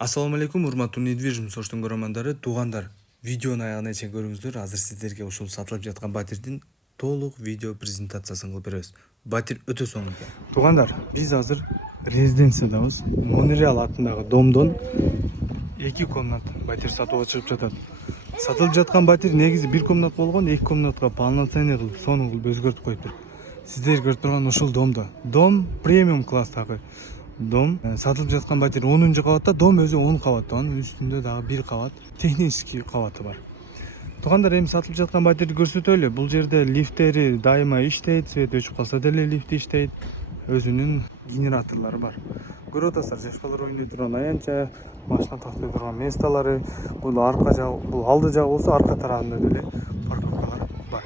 Ассаламу алейкум, урматтуу недвижим соштун көрөрмандары, туугандар. Видеону аягына чейин көрүңүздөр. Азыр сиздерге ушул сатылып жаткан батирдин толук видео презентациясын кылып беребиз. Батир өтө сонун экен. Туугандар, биз азыр резиденциядабыз. Монреал атындагы домдон 2 комнат батир сатууга чыгып жатат. Сатылып жаткан батир негизи 1 комнат болгон, 2 комнатка полноценный кылып, сонун кылып өзгөртүп коюптур. Сиздер көрүп турган ушул домдо. Дом премиум класстагы дом. Сатылып жаткан батир 10 кабатта, дом өзү 10 кабатта, анын үстүндө дагы 1 кабат технический кабаты бар. Туугандар, эми сатылып жаткан батирди көрсөтөлү. Бул жерде лифттери дайыма иштейт, свет өчүп калса деле лифт иштейт. Өзүнүн генераторлору бар. Көрүп атасыздар, жаш балдар ойной турган аянтча, машина тактай турган месталары. Бул арка жагы, бул алды жагы болсо арка тарабында деле парковкалар бар.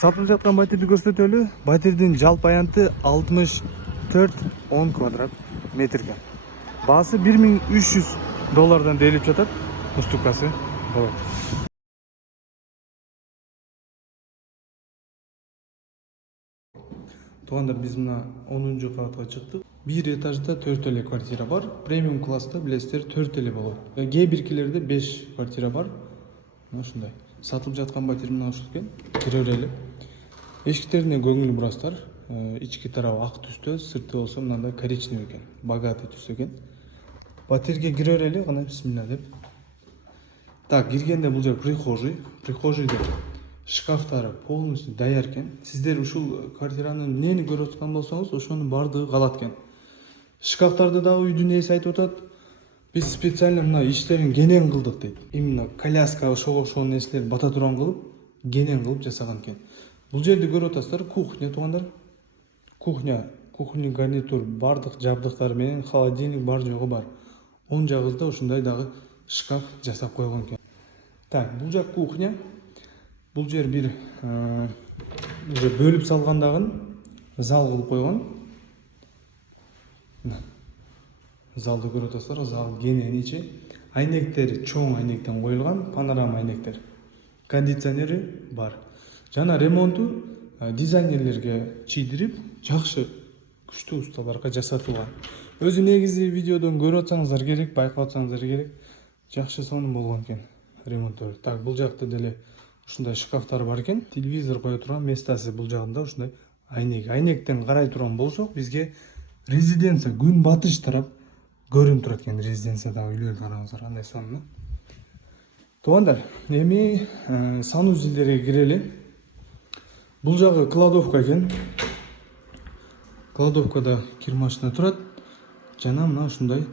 Сатылып жаткан батирди көрсөтөлү. Батирдин жалпы аянты 64-10 квадрат метр экен. Баасы $1300 дейилип жатат. Уступкасы болот. Туугандар, биз мына 10-кабатка чыктык. Бир этажда 4 эле квартира бар. Премиум класста билесиздер 4 эле болот. Кээ-биркилерде 5 квартира бар. Мына ушундай. Сатылып жаткан батир мына ушул экен. Кире берели. Эшиктерине көңүл бурасыздар. Ички тарабы ак түстө, сырты болсо мындай коричневый экен. Богатый түс экен. Батирге кире берели, кана бисмилла деп. Так, киргенде бул жер прихожий. Прихожийде шкафтары полностью даяр экен. Сиздер ушул квартиранын эмнени көрүп аткан болсоңуз, ошонун баардыгы калат экен. Шкафтарды дагы үйдүн ээси айтып атат. Биз специально мына иштерин кенен кылдык дейт. Именно коляска ошого окшогон нерселер бата турган кылып, кенен кылып жасаган экен. Бул жерди көрүп атасыздар, кухня туугандар. Кухня гарнитур бардык жабдыктары менен, холодильник бар жогу бар. Оң жагыбызда ушундай дагы шкаф жасап койгон экен. Так, бул жак кухня. Бул жер бир уже бөлүп салгандагын зал кылып койгон. Залды көрүп атасыздар, зал кенен ичи. Айнектери чоң айнектен коюлган, панорама айнектер. Кондиционери бар. Жана ремонту дизайнерлерге чийдирип, жакшы күчтүү усталарга жасатылган. Өзү негизи видеодон көрүп атсаңыздар керек, байкап атсаңыздар керек. Жакшы сонун болгон экен ремонттор. Так, бул жакта деле ушундай шкафтар бар экен. Телевизор кое турган местасы бул жагында ушундай айнек. Айнектен карай турган болсок, бизге резиденция күн батыш тарап көрүнүп турат экен. Резиденциядагы үйлөрдү караңыздар, кандай сонун. Туугандар, эми санузелдерге кирели. Бул жагы кладовка экен. Кладовкада кир машина турат. Жана мына ушундай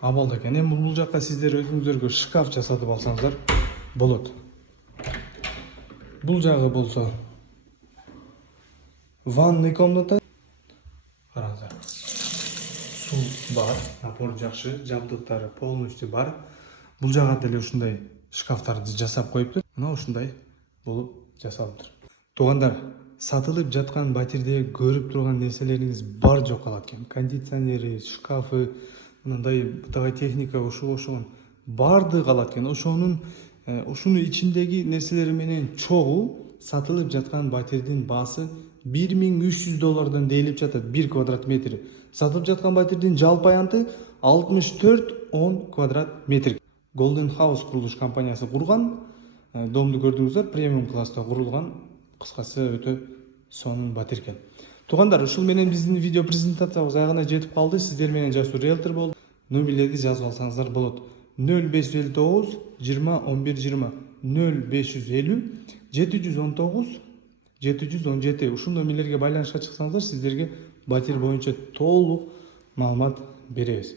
абалда экен. Эми бул жакка сиздер өзүңүздөргө шкаф жасатып алсаңыздар болот. Бул жагы болсо ванный комната. Караңыздар. Суу бар, напор жакшы, жабдыктары полностью бар. Бул жага деле ушундай шкафтарды жасап коюптур. Мына ушундай болуп жасалыптыр. Туугандар, сатылып жаткан батирде көрүп турган нерселериңиз бар жок калат экен. Кондиционери, шкафы, мындай бытагай техника ушуга окшогон баардыгы калат экен. Ушунун ичиндеги нерселери менен чогуу сатылып жаткан батирдин баасы $1300 дейилип жатат 1 квадрат метри. Сатылып жаткан батирдин жалпы аянты 64-10 квадрат метр. Golden House курулуш компаниясы курган. Домду көрдүңүздөр, премиум класста курулган. Кыскасы өтө сонун батир экен. Туугандар, ушул менен биздин видео презентациябыз аягына жетип калды. Сиздер менен Жасур риэлтор болду. Номерлерди жазып алсаңыздар болот. 0559 20 11 20 0550 719 717 ушул номерлерге байланышка чыксаңыздар, сиздерге батир боюнча толук маалымат беребиз.